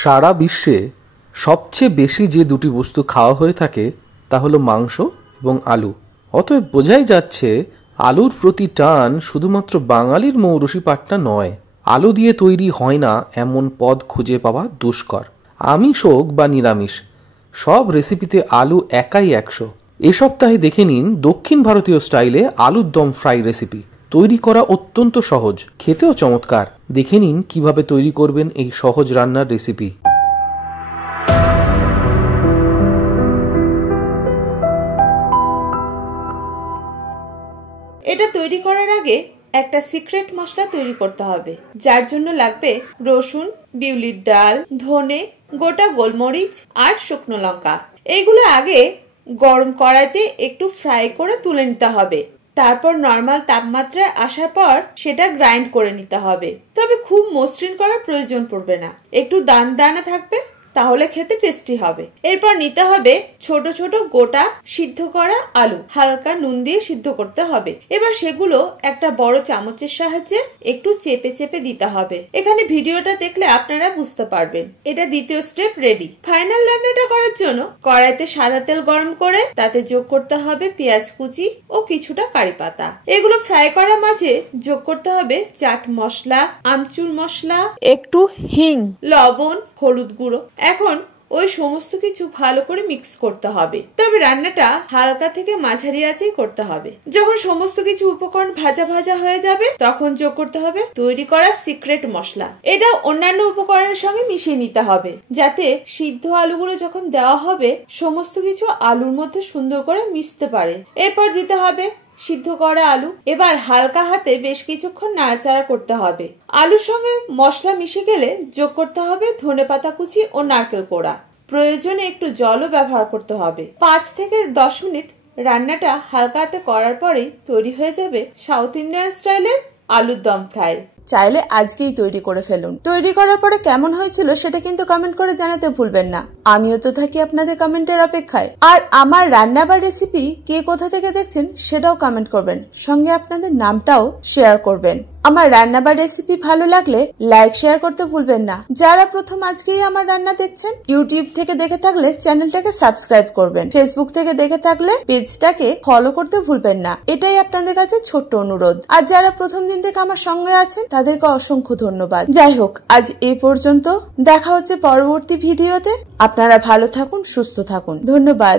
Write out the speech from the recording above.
সারা বিশ্বে সবচেয়ে বেশি যে দুটি বস্তু খাওয়া হয়ে থাকে তা হলো মাংস এবং আলু। অতএব বোঝাই যাচ্ছে আলুর প্রতি টান শুধুমাত্র বাঙালির মৌরসি পাট্টা নয়। আলু দিয়ে তৈরি হয় না এমন পদ খুঁজে পাওয়া দুষ্কর। আমিষ হোক বা নিরামিষ, সব রেসিপিতে আলু একাই 100। এ সপ্তাহে দেখে নিন দক্ষিণ ভারতীয় স্টাইলে আলুর দম ফ্রাই রেসিপি। তৈরি করা অত্যন্ত সহজ, খেতেও চমৎকার। দেখে নিন কিভাবে তৈরি করবেন এই সহজ রান্নার রেসিপি। এটা তৈরি করার আগে একটা সিক্রেট মশলা তৈরি করতে হবে, যার জন্য লাগবে রসুন, বিউলির ডাল, ধনে, গোটা গোলমরিচ আর শুকনো লঙ্কা। এইগুলো আগে গরম কড়াইতে একটু ফ্রাই করে তুলে নিতে হবে। তারপর নরমাল তাপমাত্রায় আসার পর সেটা গ্রাইন্ড করে নিতে হবে। তবে খুব মসৃণ করার প্রয়োজন পড়বে না, একটু দানা দানা থাকবে, তাহলে খেতে টেস্টি হবে। এরপর নিতে হবে ছোট ছোট গোটা সিদ্ধ করা আলু, হালকা নুন দিয়ে সিদ্ধ করতে হবে। এবার সেগুলো একটা বড় চামচের সাহায্যে একটু চেপে চেপে দিতে হবে। এখানে ভিডিওটা দেখলে আপনারা বুঝতে পারবেন। এটা দ্বিতীয় স্টেপ রেডি। ফাইনাল রান্নাটা করার জন্য কড়াইতে সাদা তেল গরম করে তাতে যোগ করতে হবে পেঁয়াজ কুচি ও কিছুটা কারি পাতা। এগুলো ফ্রাই করার মাঝে যোগ করতে হবে চাট মশলা, আমচুর মশলা, একটু হিং, লবণ, হলুদ গুঁড়ো। এখন ওই সমস্ত কিছু ভালো করে মিক্স করতে হবে। তবে রান্নাটা হালকা থেকে মাঝারি আঁচেই করতে হবে। যখন সমস্ত কিছু উপকরণ ভাজা ভাজা হয়ে যাবে তখন যোগ করতে হবে তৈরি করা সিক্রেট মশলা। এটা অন্যান্য উপকরণের সঙ্গে মিশিয়ে নিতে হবে, যাতে সিদ্ধ আলুগুলো যখন দেওয়া হবে সমস্ত কিছু আলুর মধ্যে সুন্দর করে মিশতে পারে। এরপর দিতে হবে সিদ্ধ করা আলু। এবার হালকা হাতে বেশ কিছুক্ষণ নাড়াচাড়া করতে হবে। আলুর সঙ্গে মশলা মিশে গেলে যোগ করতে হবে ধনেপাতা কুচি ও নারকেল কোড়া। প্রয়োজনে একটু জলও ব্যবহার করতে হবে। 5 থেকে 10 মিনিট রান্নাটা হালকা হাতে করার পরেই তৈরি হয়ে যাবে সাউথ ইন্ডিয়ান স্টাইলের আলুর দম ফ্রাই। চাইলে আজকেই তৈরি করে ফেলুন। তৈরি করার পরে কেমন হয়েছিল সেটা কিন্তু কমেন্ট করে জানাতে ভুলবেন না। আমিও তো থাকি আপনাদের কমেন্টের অপেক্ষায়। আর আমার রান্না বা রেসিপি কে কোথা থেকে দেখছেন সেটাও কমেন্ট করবেন, সঙ্গে আপনাদের নামটাও শেয়ার করবেন। আমার রান্না বা রেসিপি ভালো লাগলে লাইক শেয়ার করতে ভুলবেন না। যারা প্রথম আজকেই আমার রান্না দেখছেন, ইউটিউব থেকে দেখে থাকলে চ্যানেলটাকে সাবস্ক্রাইব করবেন, ফেসবুক থেকে দেখে থাকলে পেজটাকে ফলো করতে ভুলবেন না। এটাই আপনাদের কাছে ছোট্ট অনুরোধ। আর যারা প্রথম দিন থেকে আমার সঙ্গে আছেন তাদেরকে অসংখ্য ধন্যবাদ। যাই হোক, আজ এই পর্যন্ত। দেখা হচ্ছে পরবর্তী ভিডিওতে। আপনারা ভালো থাকুন, সুস্থ থাকুন। ধন্যবাদ।